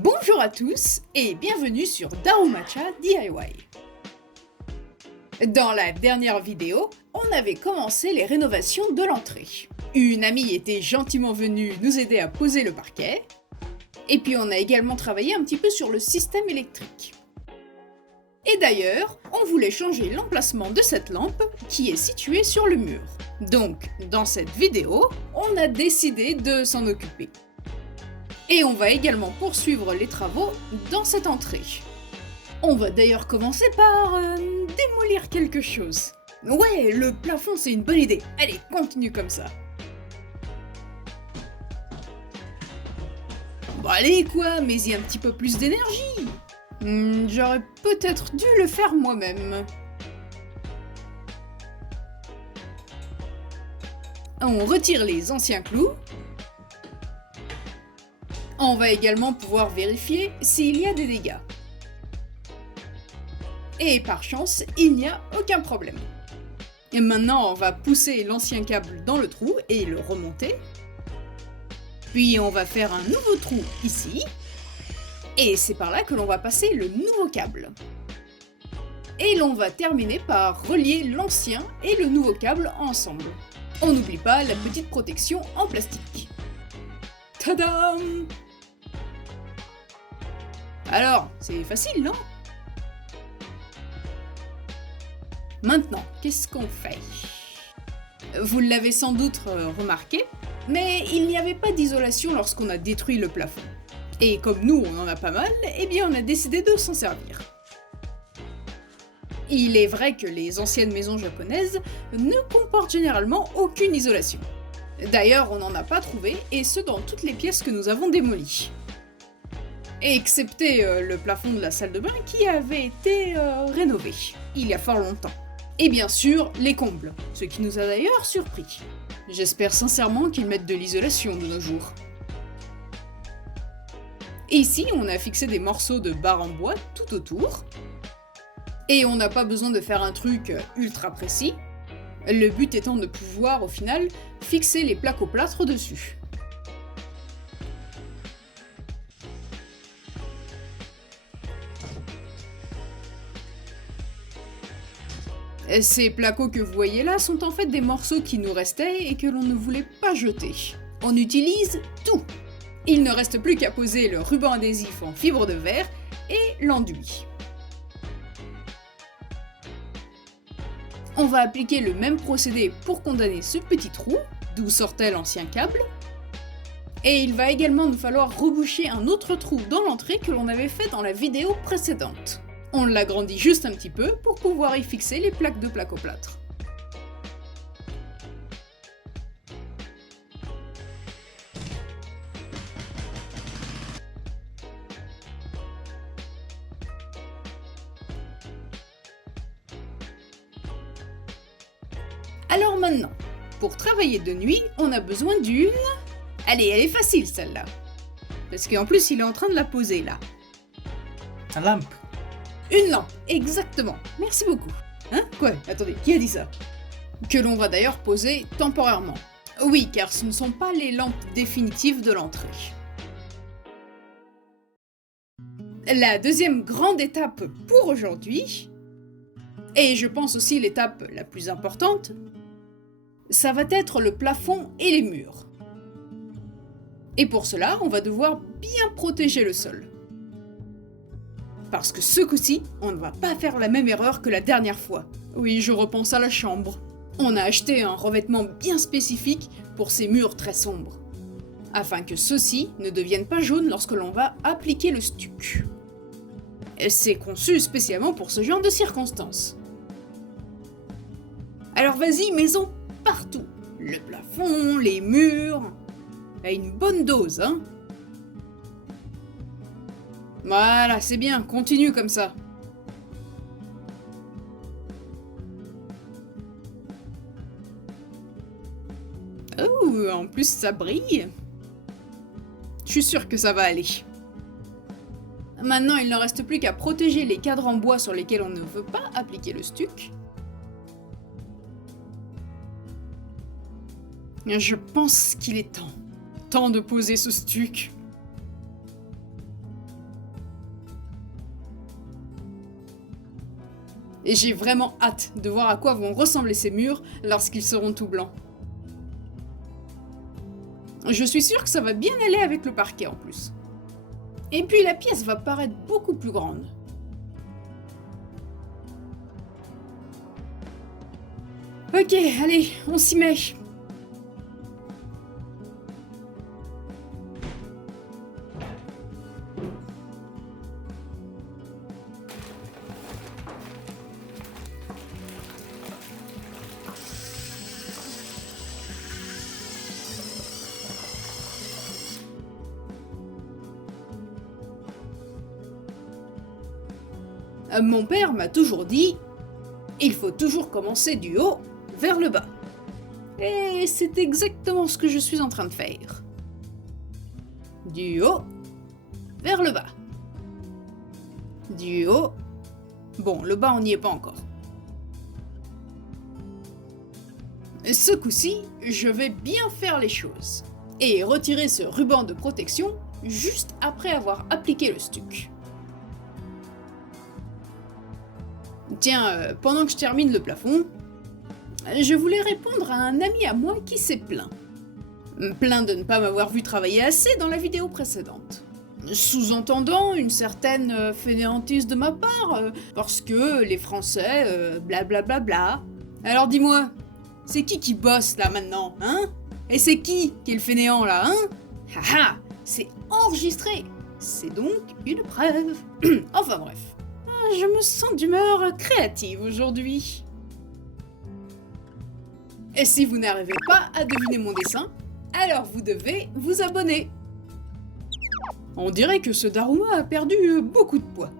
Bonjour à tous et bienvenue sur Darumacha DIY. Dans la dernière vidéo, on avait commencé les rénovations de l'entrée. Une amie était gentiment venue nous aider à poser le parquet, et puis on a également travaillé un petit peu sur le système électrique. Et d'ailleurs, on voulait changer l'emplacement de cette lampe qui est située sur le mur. Donc, dans cette vidéo, on a décidé de s'en occuper. Et on va également poursuivre les travaux dans cette entrée. On va d'ailleurs commencer par démolir quelque chose. Ouais, le plafond c'est une bonne idée. Allez, continue comme ça. Bon allez quoi, mais y a un petit peu plus d'énergie. J'aurais peut-être dû le faire moi-même. On retire les anciens clous. On va également pouvoir vérifier s'il y a des dégâts. Et par chance, il n'y a aucun problème. Et maintenant, on va pousser l'ancien câble dans le trou et le remonter. Puis on va faire un nouveau trou ici. Et c'est par là que l'on va passer le nouveau câble. Et l'on va terminer par relier l'ancien et le nouveau câble ensemble. On n'oublie pas la petite protection en plastique. Tadam! Alors, c'est facile, non? Maintenant, qu'est-ce qu'on fait? Vous l'avez sans doute remarqué, mais il n'y avait pas d'isolation lorsqu'on a détruit le plafond. Et comme nous, on en a pas mal, eh bien on a décidé de s'en servir. Il est vrai que les anciennes maisons japonaises ne comportent généralement aucune isolation. D'ailleurs, on n'en a pas trouvé, et ce dans toutes les pièces que nous avons démolies. Excepté le plafond de la salle de bain qui avait été rénové, il y a fort longtemps. Et bien sûr, les combles, ce qui nous a d'ailleurs surpris. J'espère sincèrement qu'ils mettent de l'isolation de nos jours. Et ici, on a fixé des morceaux de barre en bois tout autour. Et on n'a pas besoin de faire un truc ultra précis. Le but étant de pouvoir, au final, fixer les plaques au plâtre dessus. Ces placos que vous voyez là sont en fait des morceaux qui nous restaient et que l'on ne voulait pas jeter. On utilise tout. Il ne reste plus qu'à poser le ruban adhésif en fibre de verre et l'enduit. On va appliquer le même procédé pour condamner ce petit trou, d'où sortait l'ancien câble. Et il va également nous falloir reboucher un autre trou dans l'entrée que l'on avait fait dans la vidéo précédente. On l'agrandit juste un petit peu pour pouvoir y fixer les plaques de plaque au plâtre. Alors maintenant, pour travailler de nuit, on a besoin d'une... Allez, elle est facile celle-là. Parce qu'en plus, il est en train de la poser là. Un lampe. Une lampe, exactement. Merci beaucoup. Hein? Quoi? Attendez, qui a dit ça? Que l'on va d'ailleurs poser temporairement. Oui, car ce ne sont pas les lampes définitives de l'entrée. La deuxième grande étape pour aujourd'hui, et je pense aussi l'étape la plus importante, ça va être le plafond et les murs. Et pour cela, on va devoir bien protéger le sol. Parce que ce coup-ci, on ne va pas faire la même erreur que la dernière fois. Oui, je repense à la chambre. On a acheté un revêtement bien spécifique pour ces murs très sombres, afin que ceux-ci ne deviennent pas jaunes lorsque l'on va appliquer le stuc. C'est conçu spécialement pour ce genre de circonstances. Alors vas-y, mets-en partout. Le plafond, les murs... À une bonne dose, hein? Voilà, c'est bien, continue comme ça. Oh, en plus ça brille. Je suis sûre que ça va aller. Maintenant, il ne reste plus qu'à protéger les cadres en bois sur lesquels on ne veut pas appliquer le stuc. Je pense qu'il est temps de poser ce stuc. Et j'ai vraiment hâte de voir à quoi vont ressembler ces murs lorsqu'ils seront tout blancs. Je suis sûre que ça va bien aller avec le parquet en plus. Et puis la pièce va paraître beaucoup plus grande. Ok, allez, on s'y met. Mon père m'a toujours dit, il faut toujours commencer du haut vers le bas. Et c'est exactement ce que je suis en train de faire. Du haut vers le bas. Du haut. Bon, le bas on n'y est pas encore. Ce coup-ci, je vais bien faire les choses. Et retirer ce ruban de protection juste après avoir appliqué le stuc. Tiens, pendant que je termine le plafond, je voulais répondre à un ami à moi qui s'est plaint. Plaint de ne pas m'avoir vu travailler assez dans la vidéo précédente. Sous-entendant une certaine fainéantise de ma part, parce que les Français, blablabla. Bla bla. Alors dis-moi, c'est qui bosse là maintenant, hein? Et c'est qui est le fainéant là, hein? Haha, c'est enregistré. C'est donc une preuve. Enfin bref. Je me sens d'humeur créative aujourd'hui. Et si vous n'arrivez pas à deviner mon dessin, alors vous devez vous abonner. On dirait que ce Daruma a perdu beaucoup de poids.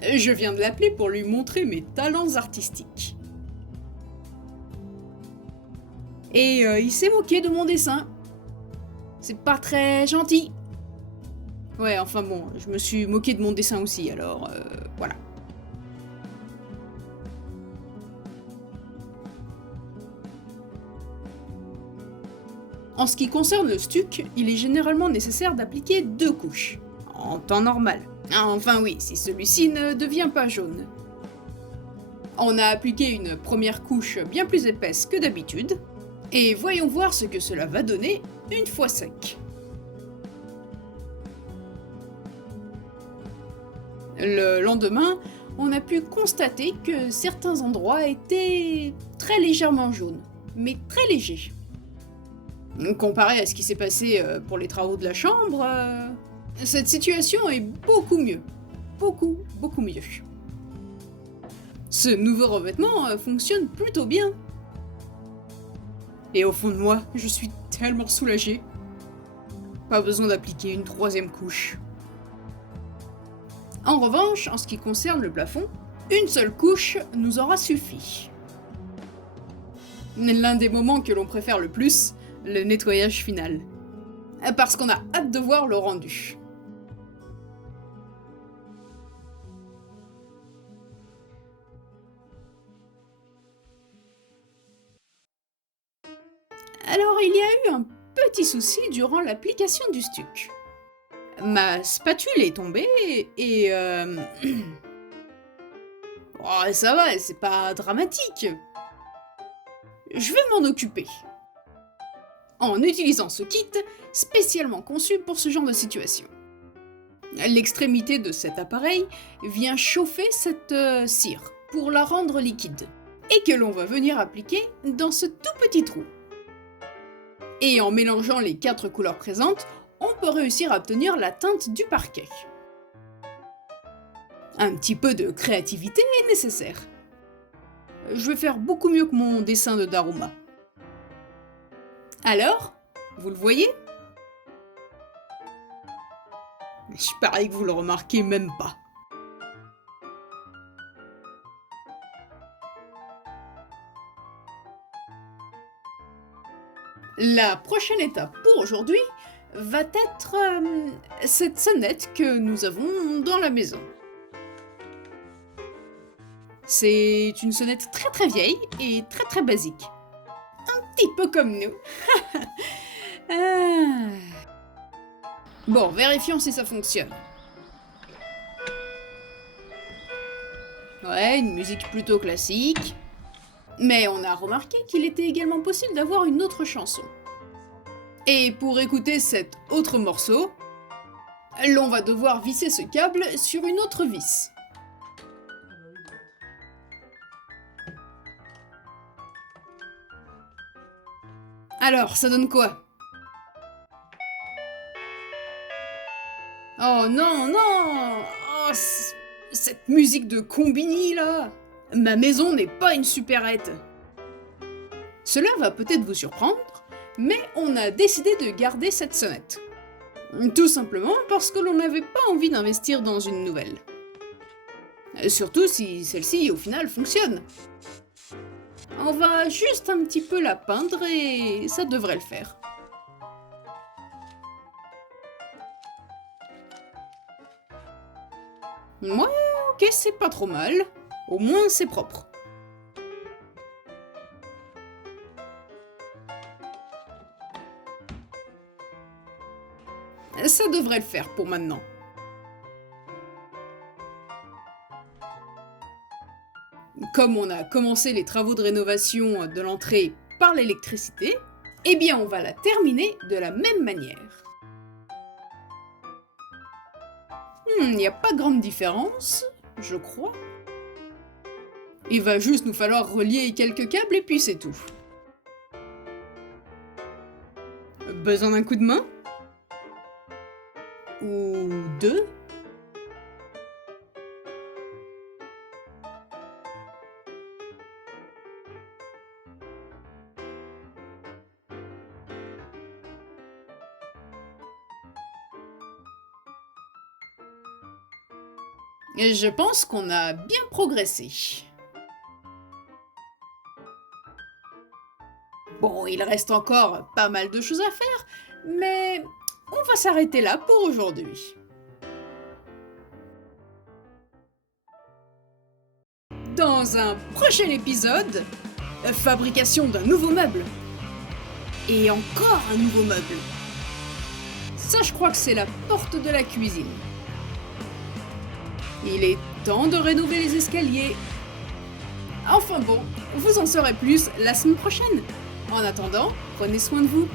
Je viens de l'appeler pour lui montrer mes talents artistiques. Et il s'est moqué de mon dessin. C'est pas très gentil. Ouais, enfin bon, je me suis moqué de mon dessin aussi, alors voilà. En ce qui concerne le stuc, il est généralement nécessaire d'appliquer 2 couches, en temps normal. Enfin oui, si celui-ci ne devient pas jaune. On a appliqué une première couche bien plus épaisse que d'habitude, et voyons voir ce que cela va donner une fois sec. Le lendemain, on a pu constater que certains endroits étaient très légèrement jaunes, mais très légers. Comparé à ce qui s'est passé pour les travaux de la chambre, cette situation est beaucoup mieux. Beaucoup mieux. Ce nouveau revêtement fonctionne plutôt bien. Et au fond de moi, je suis tellement soulagée. Pas besoin d'appliquer une 3e couche. En revanche, en ce qui concerne le plafond, une seule couche nous aura suffi. L'un des moments que l'on préfère le plus, le nettoyage final. Parce qu'on a hâte de voir le rendu. Alors il y a eu un petit souci durant l'application du stuc. Ma spatule est tombée et oh, ça va, c'est pas dramatique. Je vais m'en occuper. En utilisant ce kit spécialement conçu pour ce genre de situation. L'extrémité de cet appareil vient chauffer cette cire pour la rendre liquide et que l'on va venir appliquer dans ce tout petit trou. Et en mélangeant les 4 couleurs présentes, on peut réussir à obtenir la teinte du parquet. Un petit peu de créativité est nécessaire. Je vais faire beaucoup mieux que mon dessin de Daruma. Alors, vous le voyez? Je parie que vous le remarquez même pas. La prochaine étape pour aujourd'hui va être cette sonnette que nous avons dans la maison. C'est une sonnette très vieille et très basique. Un petit peu comme nous. Bon, vérifions si ça fonctionne. Ouais, une musique plutôt classique. Mais on a remarqué qu'il était également possible d'avoir une autre chanson. Et pour écouter cet autre morceau, l'on va devoir visser ce câble sur une autre vis. Alors, ça donne quoi? Oh non, non! Oh, cette musique de Combini là! Ma maison n'est pas une supérette! Cela va peut-être vous surprendre, mais on a décidé de garder cette sonnette. Tout simplement parce que l'on n'avait pas envie d'investir dans une nouvelle. Surtout si celle-ci au final fonctionne. On va juste un petit peu la peindre et ça devrait le faire. Ouais, ok, c'est pas trop mal. Au moins c'est propre. Ça devrait le faire pour maintenant. Comme on a commencé les travaux de rénovation de l'entrée par l'électricité, eh bien on va la terminer de la même manière. Il n'y a pas grande différence, je crois. Il va juste nous falloir relier quelques câbles et puis c'est tout. Besoin d'un coup de main? Ou deux? Et je pense qu'on a bien progressé. Bon, il reste encore pas mal de choses à faire, mais on va s'arrêter là pour aujourd'hui. Dans un prochain épisode, fabrication d'un nouveau meuble. Et encore un nouveau meuble. Ça, je crois que c'est la porte de la cuisine. Il est temps de rénover les escaliers. Enfin bon, vous en saurez plus la semaine prochaine. En attendant, prenez soin de vous.